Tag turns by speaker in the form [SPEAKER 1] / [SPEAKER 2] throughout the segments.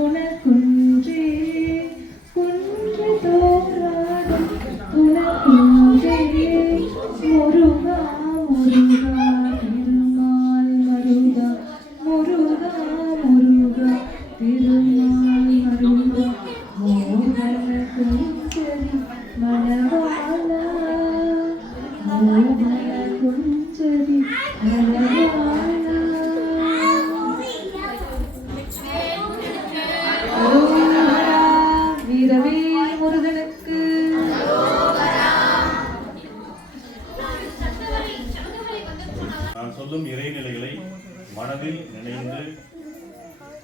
[SPEAKER 1] গুণের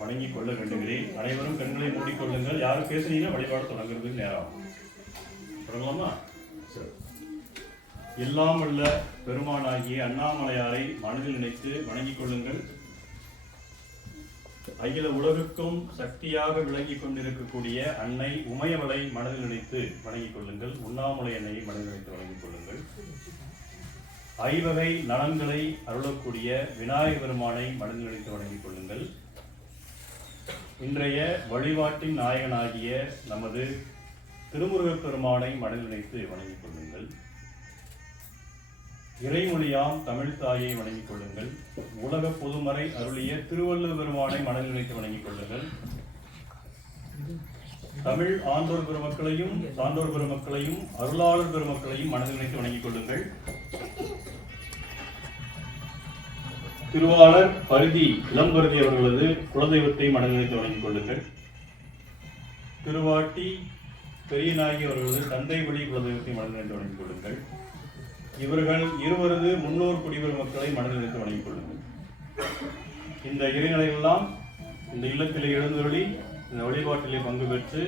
[SPEAKER 1] வணங்கிக் கொள்ள வேண்டுகிறேன். அனைவரும் கண்களை மூடிக்கொள்ளுங்கள் யாரும் பேசுனீங்கன்னா வழிபாடு தொடங்குறதுக்கு நேரம் தொடங்கலாமா? சரி. எல்லாம் உள்ள பெருமானாகிய அண்ணாமலையாரை மனதில் நினைத்து வணங்கிக் கொள்ளுங்கள். அகில உலகுக்கும் சக்தியாக விளங்கிக் கொண்டிருக்கக்கூடிய அன்னை உமையவளை மனதில் நினைத்து வணங்கிக் கொள்ளுங்கள். உண்ணாமலை அன்னையை மனதில் நினைத்து வணங்கிக் கொள்ளுங்கள். ஐவகை நலன்களை அருளக்கூடிய விநாயக பெருமானை மனதில் நினைத்து வணங்கிக் கொள்ளுங்கள். இன்றைய வழிபாட்டின் நாயகனாகிய நமது திருமுருகப் பெருமானை மனதில் நினைத்து வணங்கிக் கொள்ளுங்கள். இறைமொழியாம் தமிழ் தாயை வணங்கிக் கொள்ளுங்கள். உலக பொதுமறை அருளிய திருவள்ளுவர் பெருமானை மனதில் நினைத்து வணங்கிக் கொள்ளுங்கள். தமிழ் ஆண்டோர் பெருமக்களையும் சான்றோர் பெருமக்களையும் அருளாளர் பெருமக்களையும் மனதில் நினைத்து வணங்கிக் கொள்ளுங்கள். திருவாளர் பருதி இளம்பருதி அவர்களது குலதெய்வத்தை மனதில் தொடங்கிக் கொள்ளுங்கள். திருவாட்டி பெரியநாயகி அவர்களது தந்தை வழி குலதெய்வத்தை மனதில் தொடங்கிக் கொள்ளுங்கள். இவர்கள் இருவரது முன்னோர் குடிவர் மக்களை மனதில் நினைத்து வணங்கிக் கொள்ளுங்கள். இந்த இறைநிலையெல்லாம் இந்த இல்லத்திலே எழுந்தொழி இந்த வழிபாட்டிலே பங்கு பெற்று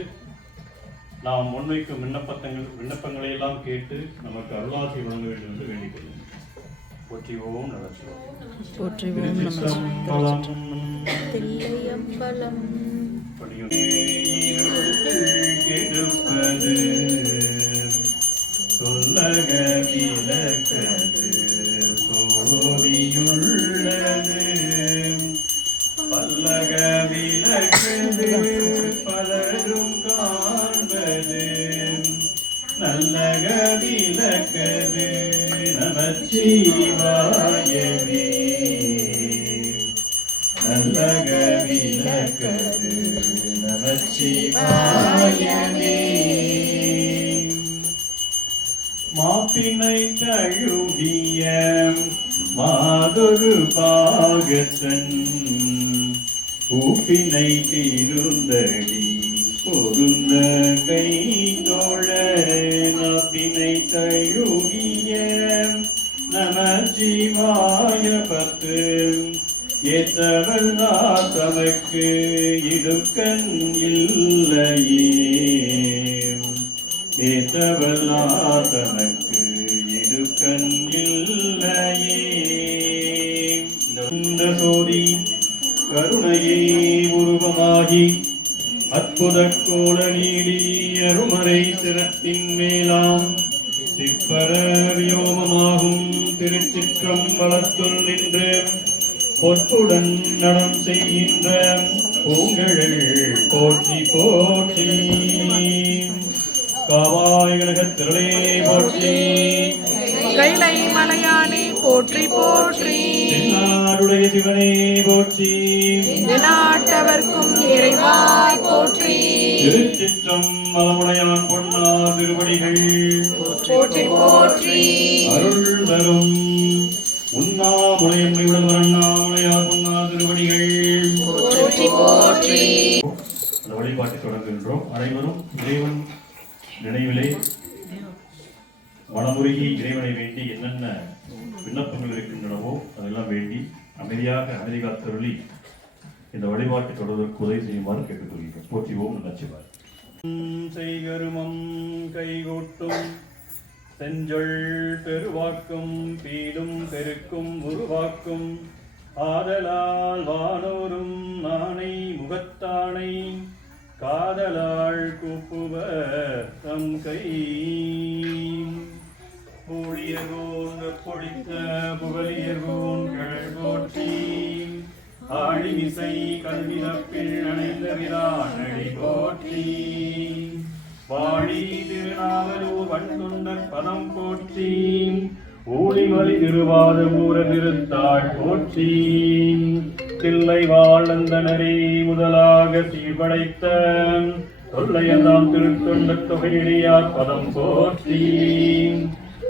[SPEAKER 1] நாம் முன்வைக்கும் விண்ணப்பத்தங்கள் விண்ணப்பங்களை எல்லாம் கேட்டு நமக்கு அருளாசி வழங்க வேண்டும் என்று வேண்டிக் கொள்ளுங்கள் போற்றி
[SPEAKER 2] போற்றிவோம் தில்லையம்பலம்
[SPEAKER 1] கெடுப்பது சொல்லக விளக்கது சோதியுள்ளது பல்லக விளக்கது பலரும் காண்பது நல்லக விளக்கது நமச்சிவாயவே தழுவிய மாதொரு பாகத்தன். பூப்பினை தீருந்தடி பொருந்த கை தோழ நப்பினை தழுவிய நம நமச்சிவாய பத்து. ஏத்தவள் தமக்கு இடுக்கண் இல்லையே. ஏத்தவள் தமக்கு அற்புத கோல நீடி அருமறை திறத்தின் மேலாம். சிற்பர வியோகமாகும் திருச்சிற்றம்பலத்துள் நின்று பொற்புடன் நடம் செய்கின்ற பூங்கழல் போற்றி போற்றி. காவாய் கனகத் திரளே போற்றி.
[SPEAKER 2] கைலை மலையானே போற்றி போற்றி.
[SPEAKER 1] தென்னாடுடைய சிவனே போற்றி.
[SPEAKER 2] நாட்டவர்க்கும் இறைவா போற்றி.
[SPEAKER 1] திருச்சிற்றம்பலமுடையான் பொன்னா திருவடிகள்.
[SPEAKER 2] போற்றி போற்றி.
[SPEAKER 1] அருள் தரும் உண்ணாமுலையம் உடல் அண்ணாமலையார் பொன்னா திருவடிகள்.
[SPEAKER 2] போற்றி போற்றி.
[SPEAKER 1] அந்த வழிபாட்டை தொடர்கின்றோம் அனைவரும் இறைவன் நினைவிலே மனமுருகி இறைவனை வேண்டி என்னென்ன விண்ணப்பங்கள் இருக்கின்றனவோ அதெல்லாம் வேண்டி அமைதியாக அமைதி தருளி இந்த வழிபாட்டை தொடர்வதற்கு உதவி செய்யுமாறு கேட்டுக்கொள்கிறேன். போற்றி ஓம் நச்சிவாய் செய்கருமம் கைகூட்டும் செஞ்சொல் பெருவாக்கும் பீடும் பெருக்கும் உருவாக்கும் ஆதலால் வானோரும் நாணை முகத்தானை காதலாள் கூப்புவ தம் கை. பொழியகோன் பொழித்த புகழியகோன் கழல் போற்றி. ஆழிமிசை கல்விதப்பில் அணைந்த விரானடி போற்றி. வாழி திருநாவலூர் வண்டுண்டர் பதம் போற்றி. ஊழிமலி திருவாத ஊர திருத்தாள் போற்றி. தில்லை வாழ்ந்தனரே முதலாக சீர்படைத்த தொல்லையெல்லாம் திருத்தொண்ட தொகையிடையார் பதம் போற்றி.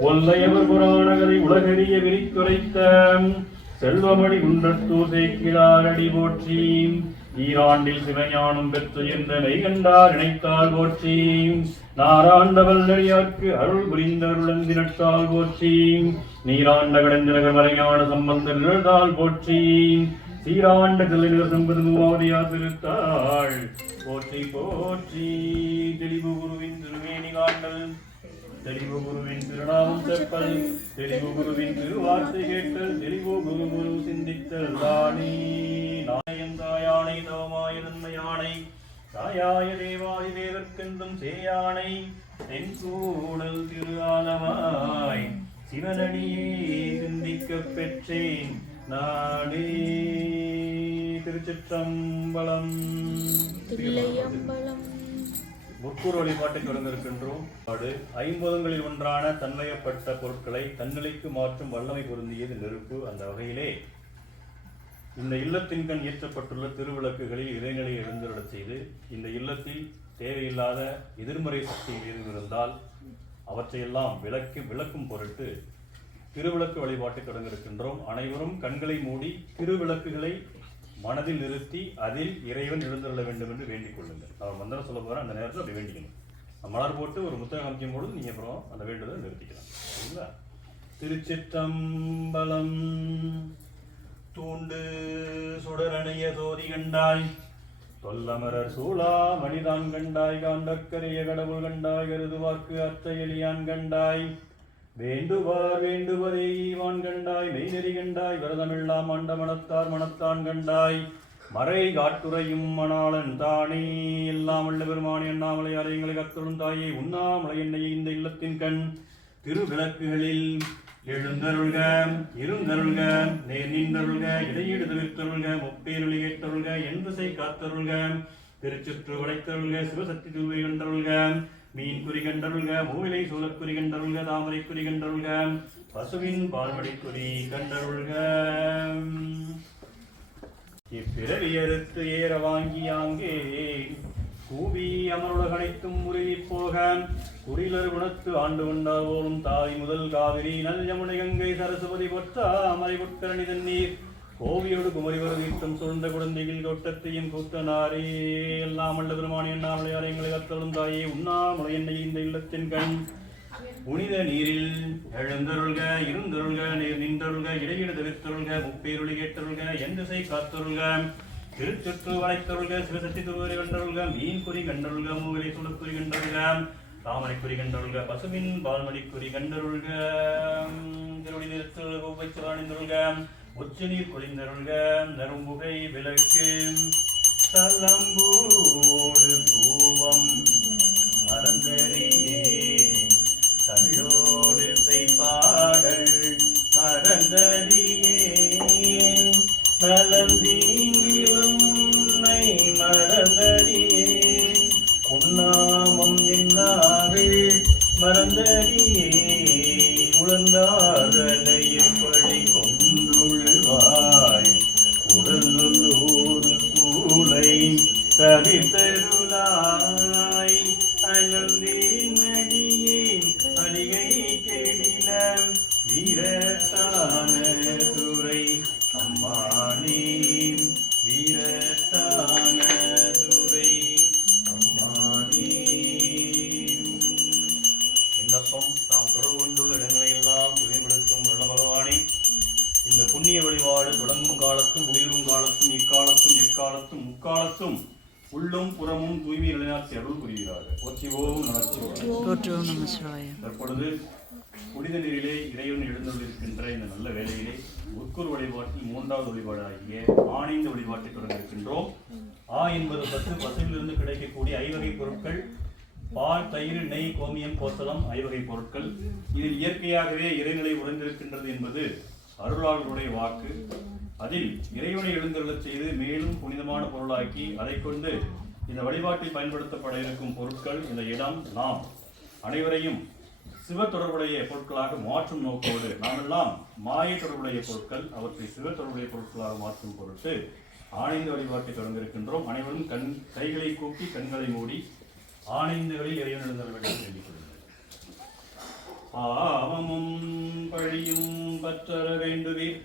[SPEAKER 1] ஒல்லையவர் புராணகரை உலகறிய விரித்துரைத்த செல்வமடி குன்றத்தூசை கிழாரடி போற்றி. ஈராண்டில் சிவஞானம் பெற்று என்ற நெய்கண்டார் இணைத்தால் போற்றி. நாராண்ட வல்லடியார்க்கு அருள் புரிந்தருளந்தி நட்டால் போற்றி. நீராண்ட கடந்திரகர் வரையான சம்பந்த நிழந்தால் போற்றி. சீராண்ட தலைநகர் சம்பது மூவாவதியா திருத்தாள். போற்றி போற்றி. தெளிவு குருவின் திருமேனிகா தெளிவு குருவின் திருநாமம் செப்பல் தெளிவு குருவின் திருவார்த்தை கேட்டல் தெளிவு குரு குரு சிந்தித்தல் தானே. நாயம் தாயானை தவமாய நன்மையானை தாயாய தேவாதி தேவர்க்கென்றும் சேயானை தென் கூடல் திரு ஆலமாய் சிவனடியே சிந்திக்க பெற்றேன் நாடே. திருச்சிற்றம்பலம்.
[SPEAKER 2] தில்லையம்பலம்.
[SPEAKER 1] முக்கூர் வழிபாட்டை தொடர்ந்திருக்கின்றோம் பாடு ஐம்பதங்களில் ஒன்றான தன்மையப்பட்ட பொருட்களை தன்னிலைக்கு மாற்றும் வல்லமை பொருந்தியது நெருப்பு அந்த வகையிலே. இந்த இல்லத்தின் கண் ஏற்றப்பட்டுள்ள திருவிளக்குகளில் இறைநிலையை எழுந்தருளச் செய்து இந்த இல்லத்தில் தேவையில்லாத எதிர்மறை சக்திகள் இருந்திருந்தால் அவற்றையெல்லாம் விளக்கு விளக்கும் பொருட்டு திருவிளக்கு வழிபாட்டை தொடங்கிருக்கின்றோம் அனைவரும் கண்களை மூடி திருவிளக்குகளை மனதில் நிறுத்தி அதில் இறைவன் எழுந்துள்ள வேண்டும் என்று வேண்டிக் கொள்ளுங்கள். அவர் மந்திரம் சொல்ல போற அந்த நேரத்தில் அப்படி வேண்டிக்கணும். மலர் போட்டு ஒரு புத்தகம் அமைக்கும் பொழுது நீங்க அப்புறம் அந்த வேண்டுதலை நிறுத்திக்கலாம். சரிங்களா? திருச்சிற்றம்பலம் தூண்டு சுடரணைய தோதி கண்டாய் தொல்லமரர் சூளா மணிதான் கண்டாய் காண்டக்கரிய கடவுள் கண்டாய் கருதுவாக்கு அத்த எளியான் கண்டாய் வேண்டுவார் வேண்டுவதே ஈவான் கண்டாய் மெய்நெறி கண்டாய் விரதமெல்லாம் மண்ட மனத்தார் மனத்தான் கண்டாய். மறை காட்டுரையும் மணாளன் தானே எல்லாம் உள்ள பெருமானி அண்ணாமலை அறையங்களை கத்தரும் தாயே உண்ணாமலை என்னையை இந்த இல்லத்தின் கண். திருவிளக்குகளில் எழுந்தருள்க இருந்தருள்க நேர் நின்றருள்க இடையீடு தவிர்த்தருள்க முப்பேருளி ஏற்றருள்க என்பசை காத்தருள்க திருச்சுற்று வளைத்தருள்க சிவசக்தி திருவை கண்டருள்க. மீன் குறி கண்டருள்க மூவிலை சூழக்குறி கண்டருள்க தாமரை குறி கண்டருள்க பசுவின் பால்மடி குறி கண்டருள்க. இப்பிறவி அறுத்து ஏற வாங்கியாங்கே கூவி அமருலகனைத்தும் முருகி போக குடிலர் குணத்து ஆண்டு கொண்டாவோரும் தாய் முதல் காவிரி நல் யமுனை கங்கை சரஸ்வதி பொற்ற அமரை புட்கரணி தண்ணீர். கோவியோடு குமரிவர் வீட்டம் சூழ்ந்த குழந்தைகள் கொட்டத்தையும் கூத்தனாரே. எல்லாம் அல்ல பெருமானி எண்ணாமலை அறைங்களை கத்தலும் தாயே. உண்ணாமலை என்னை இந்த இல்லத்தின் கண். புனித நீரில் எழுந்தருள்க இருந்தருள்க நீர் நின்றருள்க இடையிட தவிர்த்தருள்க முப்பேருளி கேட்டருள்க எந்திசை காத்தருள்க திருச்சுற்று வளைத்தருள்க சிவசக்தி துருவரை கண்டருள்க மீன் குறி கண்டருள்க மூவிலை சுழற்குறி கண்டருள்க தாமரை குறி கண்டருள்க பசுவின் பால்மடி குறி கண்டருள்க திருவடி நிறுத்தல் கோவை சிவாணிந்தருள்க குளிந்தருள்க நரும்புகை விளக்கு தலம்பூடு தூவம் மறந்தறியே தமிழோடு செய்பாடல் மறந்தறியே நலந்தீங்கிலும் முடிவும் காலத்தும் இக்காலத்தும் எக்காலத்தும் முக்காலத்தும் உள்ளும் புறமும் தூய்மை நிலைநாட்டி அருள் புரிகிறார்கள். போற்றிவோம் நமச்சிவாய தற்பொழுது புனித நீரிலே இறைவன் எழுந்துள்ளிருக்கின்ற இந்த நல்ல வேளையிலே உட்கூர் வழிபாட்டில் மூன்றாவது வழிபாடு ஆகிய ஆணைந்த வழிபாட்டை தொடங்க இருக்கின்றோம் ஆ என்பது பத்து பசுவிலிருந்து கிடைக்கக்கூடிய ஐவகை பொருட்கள். பால் தயிர் நெய் கோமியம் கோசலம் ஐவகை பொருட்கள். இதில் இயற்கையாகவே இறைநிலை உறைந்திருக்கின்றது என்பது அருளாளருடைய வாக்கு. அதில் இறைவனை எழுந்தருளச் செய்து மேலும் புனிதமான பொருளாக்கி அதைக் கொண்டு இந்த வழிபாட்டில் பயன்படுத்தப்பட இருக்கும் பொருட்கள் இந்த இடம் நாம் அனைவரையும் சிவ தொடர்புடைய பொருட்களாக மாற்றும் நோக்கோடு நாமெல்லாம் மாய தொடர்புடைய பொருட்கள் அவற்றை சிவ தொடர்புடைய பொருட்களாக மாற்றும் பொருட்டு ஆணைந்த வழிபாட்டை தொடங்க இருக்கின்றோம் அனைவரும் கண் கைகளை கூப்பி கண்களை மூடி ஆணைந்துகளில் இறைவன் வேண்டிக் கொள்ளுங்கள். பாவமும் பழியும் பற்றற வேண்டுவீர்.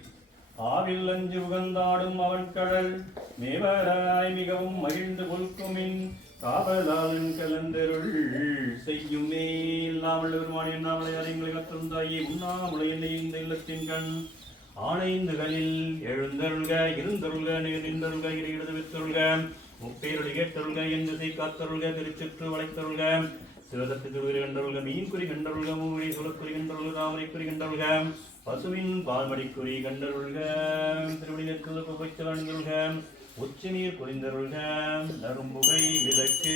[SPEAKER 1] ஆவில் அஞ்சு உகந்தாடும் அவன் கடல் மேவராய் மிகவும் மகிழ்ந்து கொல்குமின் காவலாளன் கலந்தருள் செய்யுமே. இல்லாமல் பெருமான் என்னாமலை அறிங்களை கத்திருந்தாயே உண்ணாமலை என்னை இந்த இல்லத்தின் கண். ஆணைந்துகளில் எழுந்தருள்க இருந்தருள்க நீர் நின்றருள்க இடையிடது வித்தருள்க. முப்பேரொழி கேட்டருள்க என் திசை காத்தருள்க திருச்சுற்று வளைத்தருள்க. சிவதத்து திருவிரை கண்டருள்க மீன் குறி கண்டருள்க மூவழி சுலக்குறி கண்டருள்க தாமரை குறி கண்டருள்க பசுவின் பால்மடி குறி கண்டருள்க திருவடிகளுக்கு புகைச்ச வந்தருள்க உச்சி நீர் புரிந்தருள்க நரும்புகை விளக்கு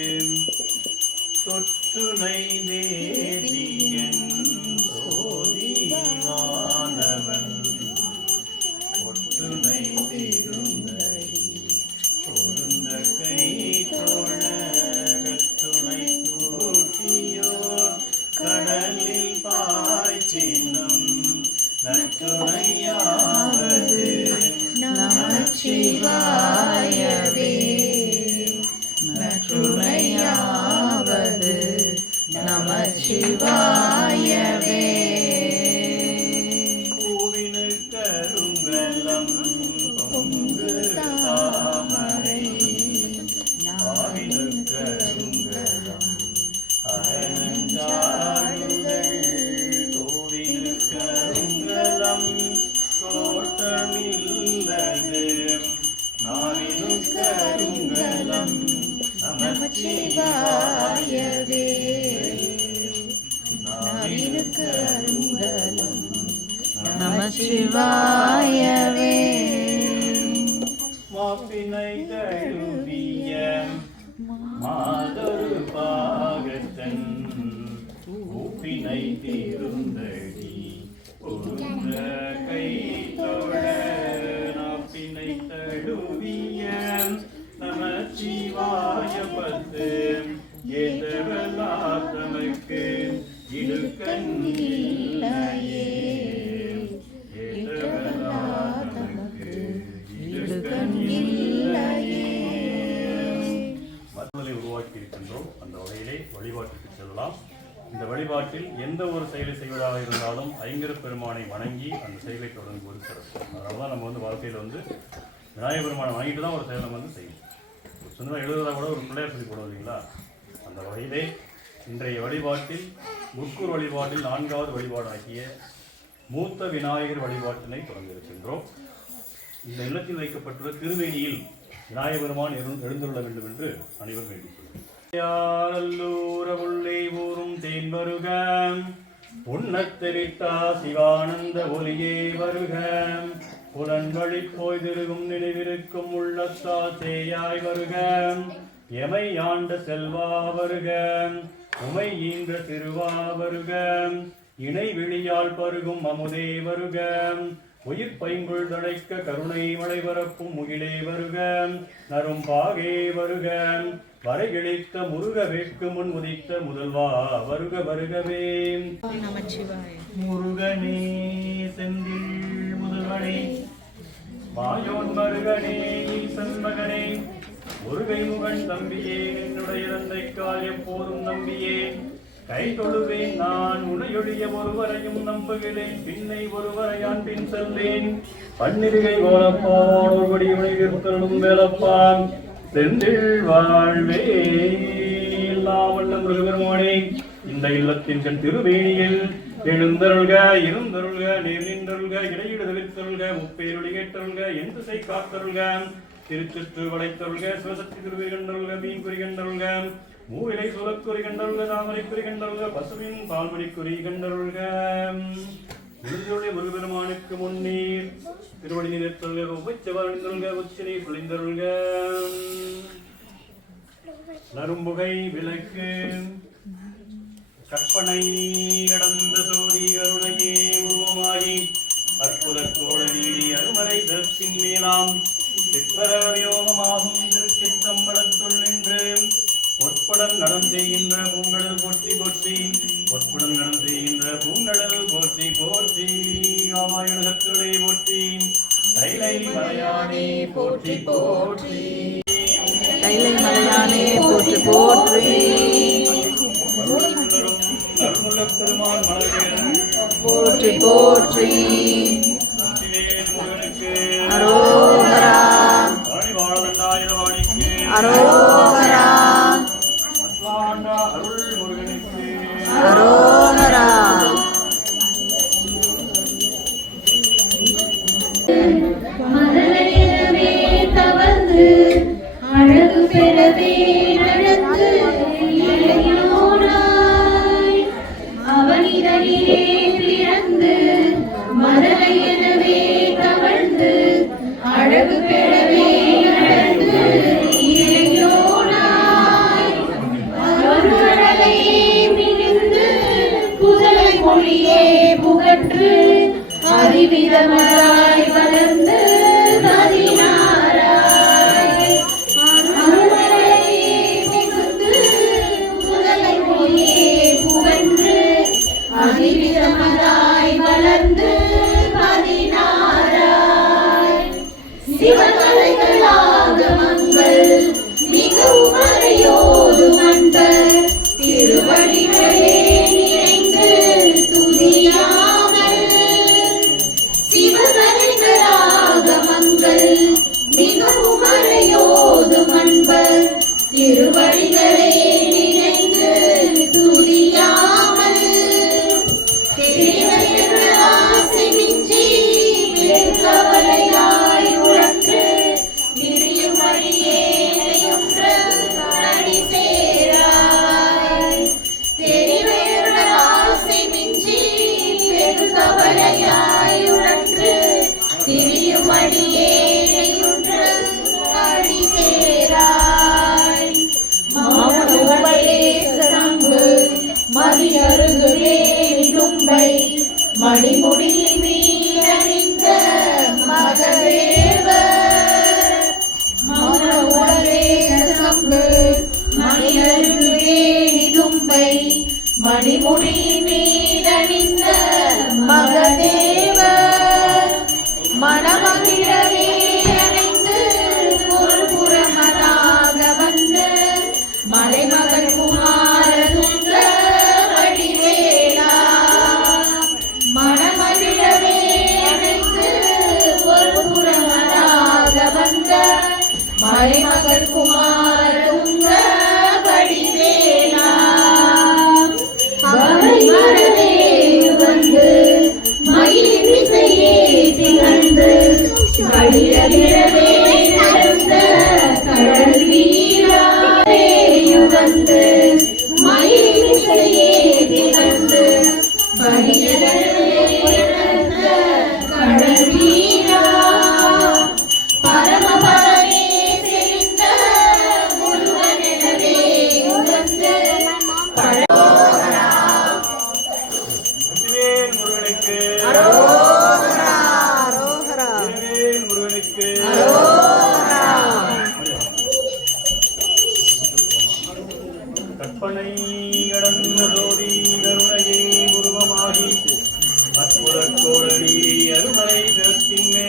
[SPEAKER 1] தொற்றுனை வேதியன் விநாயகர் பெருமானை வாங்கிட்டு தான் ஒரு செயலை நம்ம வந்து செய்யும். ஒரு சின்னதாக எழுதுறதா கூட ஒரு பிள்ளையார் சொல்லி போடுவோம் இல்லைங்களா அந்த வகையிலே இன்றைய வழிபாட்டில் முக்கூர் வழிபாட்டில் நான்காவது வழிபாடாகிய மூத்த விநாயகர் வழிபாட்டினை தொடங்கியிருக்கின்றோம் இந்த இல்லத்தில் வைக்கப்பட்டுள்ள திருமேனியில் விநாயகர் பெருமான் எழு- எழுந்துள்ள வேண்டும் என்று அனைவரும் வேண்டிக் உள்ளே ஊரும் தேன் வருக உண்ணத்தெரித்தா சிவானந்த ஒலியே வருக. புலன் வழி போய் திருகும் நினைவிருக்கும் உள்ளத்தா சேயாய் வருக. எமை ஆண்ட செல்வா வருக. உமை ஈன்ற திருவா வருக. இணை விழியால் பருகும் அமுதே வருக. உயிர் பைங்குள் தழைக்க கருணை மழை பரப்பும் முகிலே வருக. நரும் பாகே வருக. வரைகிழித்த முருக வேட்கு முன் உதித்த முதல்வா வருக வருகவே. முருகனே செந்தில் முதல்வனே மாயோன் மருகனே ஈசன் மகனே முருகை முகன் தம்பியே என்னுடைய தந்தைக்கால் எப்போதும் நம்பியே. கை தொழுவேன் நான் உனையொழிய ஒருவரையும் நம்புகிறேன். பின்னை ஒருவரையான் பின் செல்லேன் பன்னிருகை கோலப்பான் ஒருபடி உனைவிருத்தலும் வேலப்பான். செந்தில் வாழ்வே. இல்லாமல் முருகபெருமானே இந்த இல்லத்தின் கண் திருவேணியில் எழுந்தருள்க இருந்தருள்க நேர் நின்றருள்க இடையீடு தவிர்த்தருள்க முப்பேருளி கேட்டருள்க என் திசை காத்தருள்க திருச்சுற்று வளைத்தருள்க சிவசக்தி திருவை கண்டருள்க மீன் குறி கண்டருள்க மூவிலை சுலக்குறி கண்டருள்க தாமரை குறி கண்டருள்க பசுவின் பால்மணி குறி கண்டருள்க. விழுந்துள்ள முருகபெருமானுக்கு முன்னீர் திருவடி நிறுத்தருள்க உபச்சவர்ந்தருள்க உச்சினை புளிந்தருள்க நரும்புகை விளக்கு கற்பனை கடந்த சோதி அருணையே உருவமாகி அற்புத கோள நீடி அருமறை தற்பின் மேலாம். சிற்பரவியோகமாகும் திருச்சித்தம்பலத்துள் நின்று பொற்புடன் நடம் செய்கின்ற பூங்கடல் போற்றி போற்றி பொற்புடன் நடம் செய்கின்ற பூங்கடல் போற்றி போற்றி ஆமாயுலகத்துளை போற்றி தைலை மலையானே போற்றி போற்றி.
[SPEAKER 2] தைலை மலையானே போற்றி போற்றி. போற்றி போற்றி. அரோகரா. அரோகரா.
[SPEAKER 3] அறிவிதமாய் திருவடிகளே.
[SPEAKER 1] കൂടി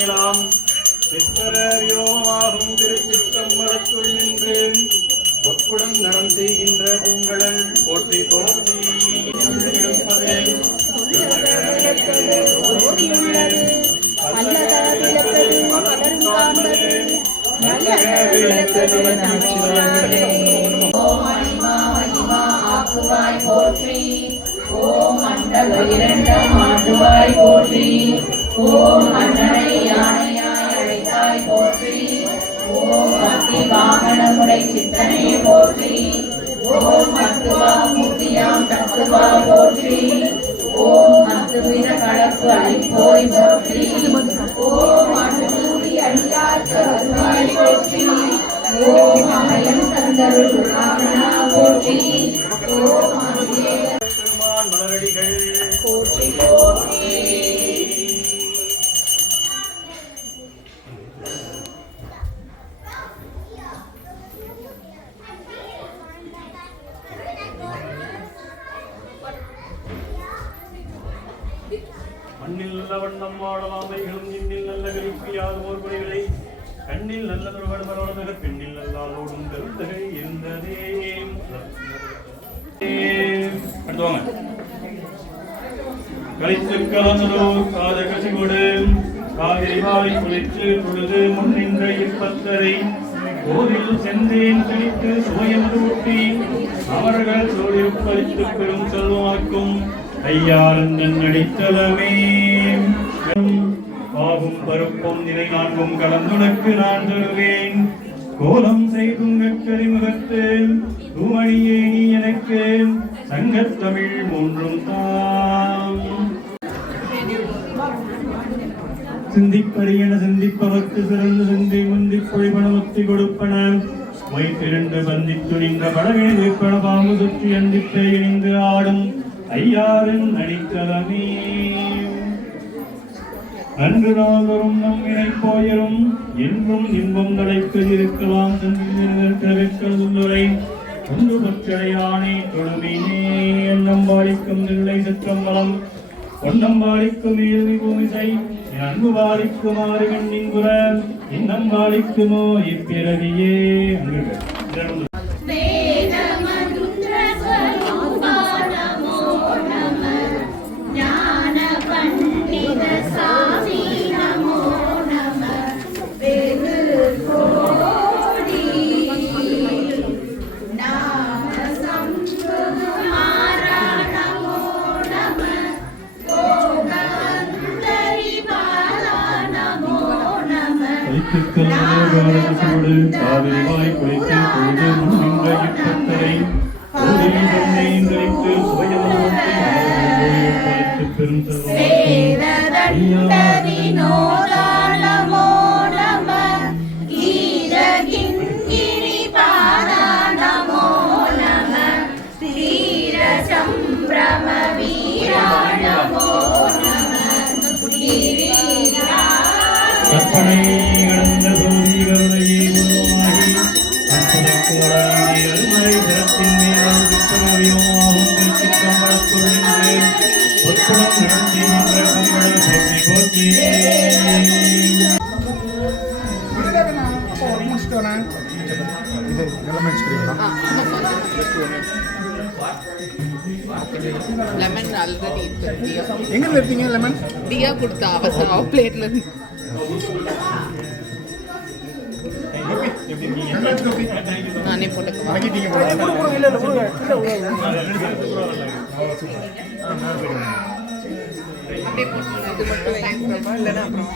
[SPEAKER 1] மேலாம் சிற்பர வியோகமாகும் திருச்சிற்றம்பலத்துள் நின்று பொற்புடன் நடம் செய்கின்ற பூங்கடல் போற்றி போற்றி
[SPEAKER 3] போற்றி. ஓம் மண்டல இரண்டாம் ஆண்டுவாய் போற்றி. ஓம் மன்னரை யானையாய் அழைத்தாய் போற்றி. ஓம் அத்தி வாகனமுடை சித்தனை போற்றி. ஓம் மத்துவா மூர்த்தியாம் தத்துவா போற்றி. ஓம் மத்துவித கலப்பு அழிப்போய் போற்றி. ஓம் அணுசூடி அடியார்க்கு வருவாய் போற்றி. ஓம் அமயம் தந்தருள் ஆகனா போற்றி. ஓம் அபிஷேக
[SPEAKER 1] பெருமான் மலரடிகள்.
[SPEAKER 3] போற்றி போற்றி.
[SPEAKER 1] காதலோ கலந்ததோ காத குளித்து பொழுது முன்னின்ற இப்பத்தரை கோவில் சென்றேன் கழித்து சுயமது ஊட்டி அவர்கள் சோழிப்பளித்து பெரும் செல்வாக்கும் ஐயாரந்தன் அடித்தலமே பாவும் பருப்பும் நிலை நான்கும் கலந்துனக்கு நான் தருவேன். கோலம் செய்தும் கரிமுகத்து தூமணியே நீ எனக்கு சங்கத்தமிழ் மூன்றும் தாம். சிந்திப்பறியன சிந்திப்பவர்க்கு சிறந்து சிந்தை முந்தி பொழிபணமத்தி கொடுப்பன. வைத்திரண்டு பந்தி துணிந்த படவே வைப்பன பாம்பு சுற்றி அந்திப்பே இணைந்து ஆடும் ஐயாரின் அடித்தலமே அன்று நாள்வரும் நம் இணைப்போயரும் என்றும் இன்பம் தலைக்கு இருக்கலாம். தந்துரை ஒன்று பற்றடையானே தொழுமினே. எண்ணம் பாலிக்கும் நிலை சற்றம்பலம். பொன்னம் வாழிக்கும் ஏழ்வி பூமிசை அன்பு வாழிக்குமாறு கண்ணின் புற இன்னம் வாழிக்குமோ இப்பிறவியே? அங்கு பாடத்தோடு காவிரிவாய் குளித்து பொழுது முன்னின்றத்தரை பெரும் செல்வம் Thank you.
[SPEAKER 4] இது எல்லாமே வச்சுக்கிறீங்களா
[SPEAKER 5] லெமன் ஆல்ரெடி இருக்கு
[SPEAKER 4] எங்கே இருப்பீங்க லெமன்
[SPEAKER 5] தியா கொடுத்தா அவசரம் அவ பிளேட்ல இருந்து. நானே போட்டுக்குவேன் அப்படியே போட்டுக்கணும் இது மட்டும் வாங்கிக்கிறோமா இல்லைன்னா அப்புறம்